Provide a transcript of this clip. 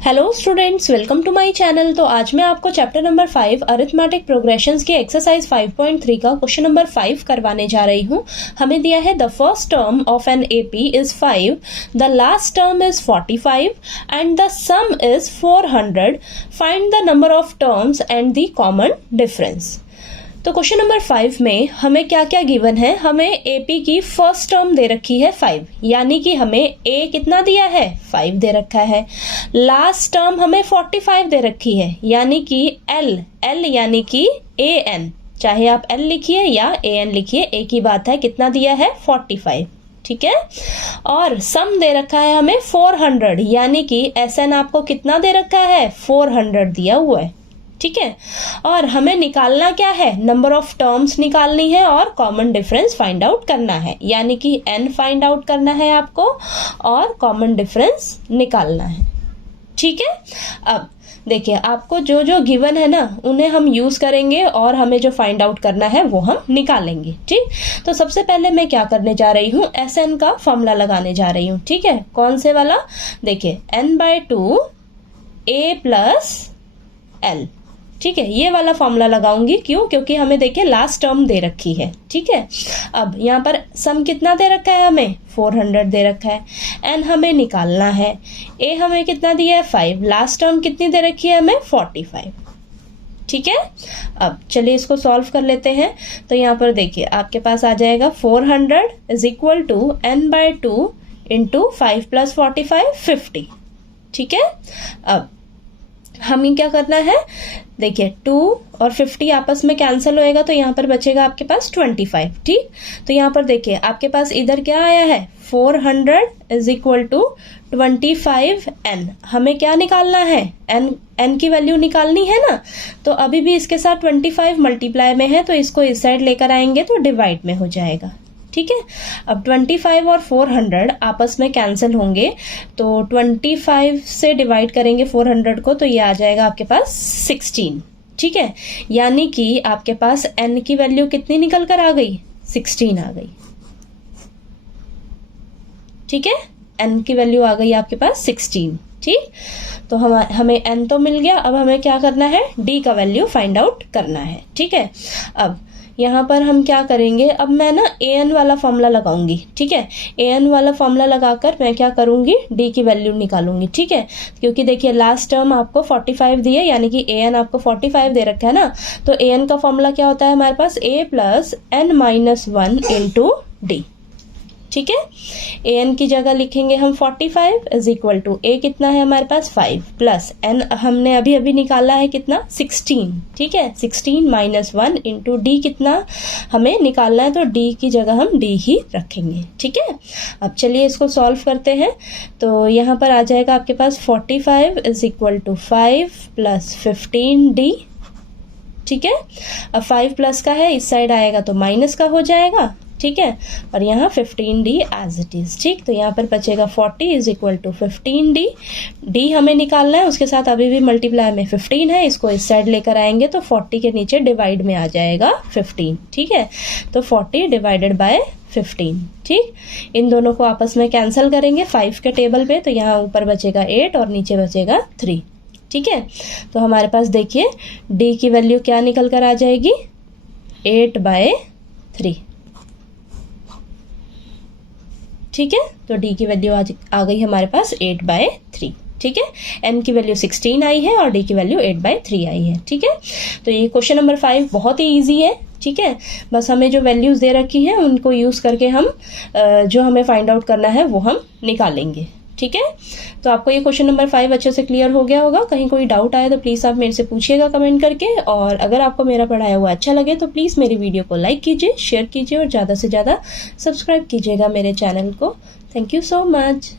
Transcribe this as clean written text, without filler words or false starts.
Hello students, welcome to my channel. तो आज मैं आपको चैप्टर नंबर 5 अरिथमेटिक प्रोग्रेशंस की एक्सरसाइज 5.3 का क्वेश्चन नंबर 5 करवाने जा रही हूँ। हमें दिया है the first term of an AP is 5, the last term is 45 and the some is 400। Find the number of terms and the common difference. तो क्वेश्चन नंबर 5 में हमें क्या क्या गिवन है। हमें एपी की फर्स्ट टर्म दे रखी है 5, यानी कि हमें ए कितना दिया है 5 दे रखा है। लास्ट टर्म हमें 45 दे रखी है, यानी कि एल यानी कि ए एन, चाहे आप एल लिखिए या ए एन लिखिए, एक ही बात है। कितना दिया है 45, ठीक है। और सम दे रखा है हमें 400, यानी कि एस एन आपको कितना दे रखा है 400 दिया हुआ है, ठीक है। और हमें निकालना क्या है, नंबर ऑफ टर्म्स निकालनी है और कॉमन डिफरेंस फाइंड आउट करना है, यानी कि एन फाइंड आउट करना है आपको और कॉमन डिफरेंस निकालना है, ठीक है। अब देखिए, आपको जो जो गिवन है ना उन्हें हम यूज करेंगे और हमें जो फाइंड आउट करना है वो हम निकालेंगे, ठीक। तो सबसे पहले मैं क्या करने जा रही हूँ, एस एन का फॉर्मूला लगाने जा रही हूँ, ठीक है। कौन से वाला, देखिए n/2 a प्लस एल, ठीक है। ये वाला फॉर्मूला लगाऊंगी, क्यों, क्योंकि हमें देखिए लास्ट टर्म दे रखी है, ठीक है। अब यहाँ पर सम कितना दे रखा है, हमें 400 दे रखा है। एन हमें निकालना है, ए हमें कितना दिया है 5, लास्ट टर्म कितनी दे रखी है हमें 45, ठीक है। अब चलिए इसको सॉल्व कर लेते हैं। तो यहाँ पर देखिए आपके पास आ जाएगा 400 is equal to n/2 into 5 plus 45 50, ठीक है। अब हमें क्या करना है, देखिए 2 और 50 आपस में कैंसिल होएगा, तो यहाँ पर बचेगा आपके पास 25, ठीक। तो यहाँ पर देखिए आपके पास इधर क्या आया है 400 इज इक्वल टू 25n। हमें क्या निकालना है, n की वैल्यू निकालनी है ना। तो अभी भी इसके साथ 25 मल्टीप्लाई में है, तो इसको इस साइड लेकर आएंगे तो डिवाइड में हो जाएगा, ठीक है। अब 25 और 400 आपस में कैंसिल होंगे, तो 25 से डिवाइड करेंगे 400 को, तो ये आ जाएगा आपके पास 16, ठीक है। यानी कि आपके पास n की वैल्यू कितनी निकल कर आ गई, 16 आ गई, ठीक है। n की वैल्यू आ गई आपके पास 16, ठीक। तो हमें n तो मिल गया। अब हमें क्या करना है, d का वैल्यू फाइंड आउट करना है, ठीक है। अब यहाँ पर हम क्या करेंगे, अब मैं ना an वाला फॉर्मूला लगाऊंगी, ठीक है। an वाला फॉर्मूला लगाकर मैं क्या करूंगी, d की वैल्यू निकालूंगी, ठीक है। क्योंकि देखिए लास्ट टर्म आपको 45 दिए, यानी कि an आपको 45 दे रखा है ना। तो an का फॉर्मूला क्या होता है हमारे पास, a plus n-1 into D, ठीक है। an की जगह लिखेंगे हम 45 इज इक्वल टू a कितना है हमारे पास 5 प्लस n हमने अभी अभी निकाला है कितना 16, ठीक है। 16 - 1 इंटू डी कितना हमें निकालना है, तो d की जगह हम d ही रखेंगे, ठीक है। अब चलिए इसको सॉल्व करते हैं। तो यहाँ पर आ जाएगा आपके पास 45 is equal to 5 plus 15d, ठीक है। अब 5 प्लस का है, इस साइड आएगा तो माइनस का हो जाएगा, ठीक है। और यहाँ 15d एज इट इज, ठीक। तो यहाँ पर बचेगा 40 is equal to 15d। d हमें निकालना है, उसके साथ अभी भी मल्टीप्लाई में 15 है, इसको इस साइड लेकर आएंगे तो 40 के नीचे डिवाइड में आ जाएगा 15, ठीक है। तो 40 डिवाइडेड बाय 15, ठीक। इन दोनों को आपस में कैंसिल करेंगे 5 के टेबल पे, तो यहाँ ऊपर बचेगा 8 और नीचे बचेगा 3, ठीक है। तो हमारे पास देखिए d की वैल्यू क्या निकल कर आ जाएगी 8/3, ठीक है। तो d की वैल्यू आ गई हमारे पास 8/3, ठीक है। n की वैल्यू 16 आई है और d की वैल्यू 8/3 आई है, ठीक है। तो ये क्वेश्चन नंबर 5 बहुत ही इजी है, ठीक है। बस हमें जो वैल्यूज दे रखी हैं उनको यूज करके हम जो हमें फाइंड आउट करना है वो हम निकालेंगे, ठीक है। तो आपको ये क्वेश्चन नंबर 5 अच्छे से क्लियर हो गया होगा। कहीं कोई डाउट आए तो प्लीज़ आप मेरे से पूछिएगा कमेंट करके, और अगर आपको मेरा पढ़ाया हुआ अच्छा लगे तो प्लीज़ मेरी वीडियो को लाइक कीजिए, शेयर कीजिए और ज़्यादा से ज़्यादा सब्सक्राइब कीजिएगा मेरे चैनल को। Thank you so much.